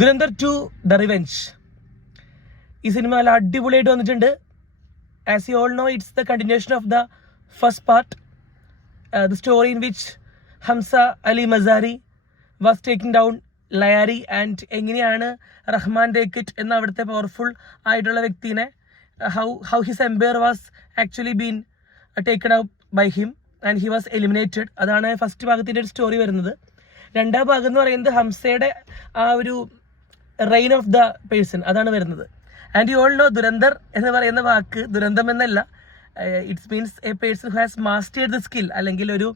Dhurandhar 2 the revenge ഈ സിനിമ നല്ല അടിപൊളിയായിട്ട് വന്നിട്ടുണ്ട്. As you all know, it's the continuation of the first part, the story in which Hamza Ali Mazari was taking down Lyari and എങ്ങനെയാണ് റഹ്മാൻ ഡേക്കിറ്റ് എന്ന അവിടുത്തെ പവർഫുൾ ആയിട്ടുള്ള വ്യക്തിനെ how his empire was actually been taken out by him and he was eliminated. അതാണ് first ഭാഗത്തിൻ്റെ ഒരു story വരുന്നത്. രണ്ടാം ഭാഗം എന്ന് പറയുന്നത് ഹംസയുടെ ആ ഒരു റെയിൻ ഓഫ് ദ പേഴ്സൺ അതാണ് വരുന്നത്. And you all no, Dhurandhar എന്ന് പറയുന്ന വാക്ക് ദുരന്തം എന്നല്ല, it's means A person who has mastered the skill, അല്ലെങ്കിൽ ഒരു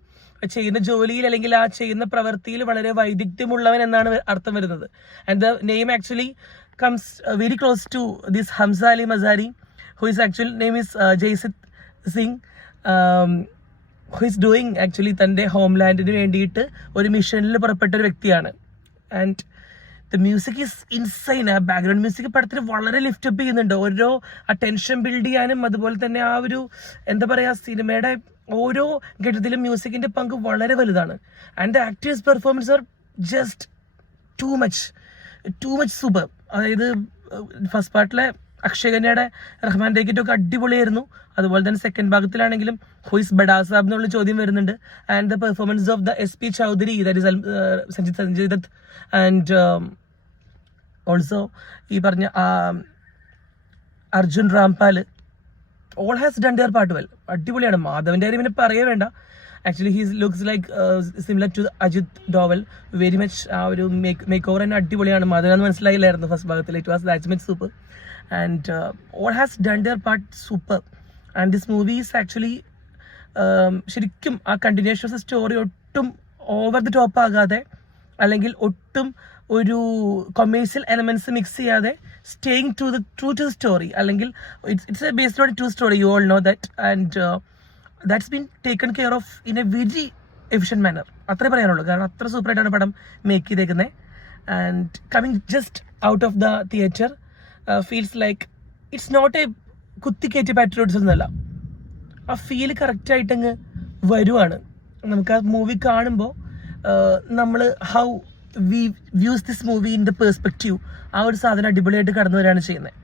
ചെയ്യുന്ന ജോലിയിൽ അല്ലെങ്കിൽ ആ ചെയ്യുന്ന പ്രവൃത്തിയിൽ വളരെ വൈദഗ്ധ്യമുള്ളവൻ എന്നാണ് അർത്ഥം വരുന്നത്. And the name actually comes very close to this Hamza Ali Mazari, who is actual name is Jaisith Singh, who is doing actually തൻ്റെ ഹോംലാൻഡിന് വേണ്ടിയിട്ട് ഒരു മിഷനിൽ പുറപ്പെട്ട ഒരു വ്യക്തിയാണ്. And the music is insane. ആ ബാക്ക്ഗ്രൗണ്ട് മ്യൂസിക് പടത്തിൽ വളരെ ലിഫ്റ്റപ്പ് ചെയ്യുന്നുണ്ട്. ഓരോ ആ ടെൻഷൻ ബിൽഡ് ചെയ്യാനും അതുപോലെ തന്നെ ആ ഒരു എന്താ പറയുക, സിനിമയുടെ ഓരോ ഘട്ടത്തിലും മ്യൂസിക്കിൻ്റെ പങ്ക് വളരെ വലുതാണ്. And the actors performance are just too much super. അതായത് ഫസ്റ്റ് പാർട്ടിലെ അക്ഷയ് ഖന്നയുടെ റഹ്മാൻ ഡേക്കിറ്റൊക്കെ അടിപൊളിയായിരുന്നു. അതുപോലെ തന്നെ സെക്കൻഡ് ഭാഗത്തിലാണെങ്കിലും ഹുയിസ് ബഡാ സാബ് എന്നുള്ള ചോദ്യം വരുന്നുണ്ട്. And the performance of the SP Chaudhary, that is Sanjay Dutt, and also ഈ പറഞ്ഞ Arjun Rampal, all has done their part well. അടിപൊളിയാണ്. മാധവൻ്റെ കാര്യം പിന്നെ പറയേ വേണ്ട. Actually he's looks like similar to Ajit Doval very much. ആ ഒരു മേക്ക് ഓവർ തന്നെ അടിപൊളിയാണ്. മാധവനെന്ന് മനസ്സിലായില്ലായിരുന്നു ഫസ്റ്റ് ഭാഗത്തിൽ. It was that much super. And all has done their part super. And this movie is actually ശരിക്കും ആ കണ്ടിന്യൂഷൻ ഓഫ് ദ സ്റ്റോറി ഒട്ടും ഓവർ ദി ടോപ്പ് ആകാതെ, അല്ലെങ്കിൽ ഒട്ടും ഒരു കൊമേഴ്സ്യൽ എലമെന്റ്സ് മിക്സ് ചെയ്യാതെ സ്റ്റേയിങ് ടു ദ സ്റ്റോറി, അല്ലെങ്കിൽ it's based on 2 story, you all know that. And that's been taken care of in a very efficient manner. അത്രേ പറയാനുള്ളൂ, കാരണം അത്ര സൂപ്പറായിട്ടാണ് പടം മേക്ക് ചെയ്തേക്കുന്നത്. And coming just out of the theatre feels like it's not a കുത്തിക്കയറ്റി patriotism എന്നല്ല, ആ ഫീൽ കറക്റ്റായിട്ടങ്ങ് വരുവാണ്. നമുക്ക് ആ മൂവി കാണുമ്പോൾ നമ്മൾ how we views this movie in the perspective, ആ ഒരു സാധനം അടിപൊളിയായിട്ട് കടന്നു വരികയാണ് ചെയ്യുന്നത്.